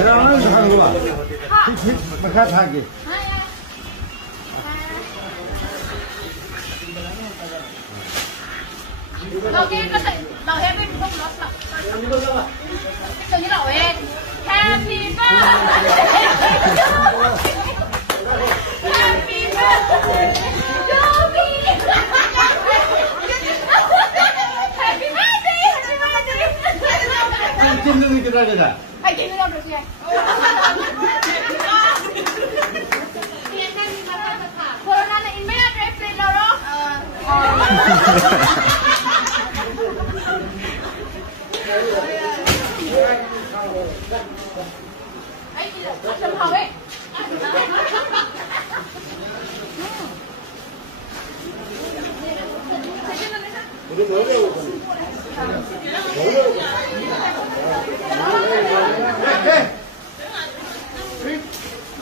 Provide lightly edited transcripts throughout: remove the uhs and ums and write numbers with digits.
이러면 하는 거야. 막 하게. đầu tiên có thể đầu em bên không nó sợ tự nhiên đầu em happy birthday happy birthday happy birthday 찢는 게 나잖아. anh chị đâu được gì Corona này in mấy address lên đâu đó ấy chị là Trâm Hồng ấy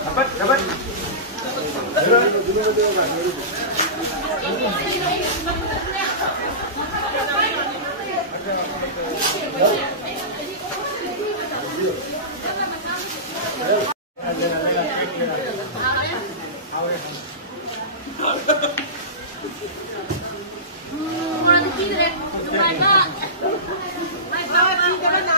dapat, dapat. Orang tu kira, lupa tak? Mai bawa kita mana?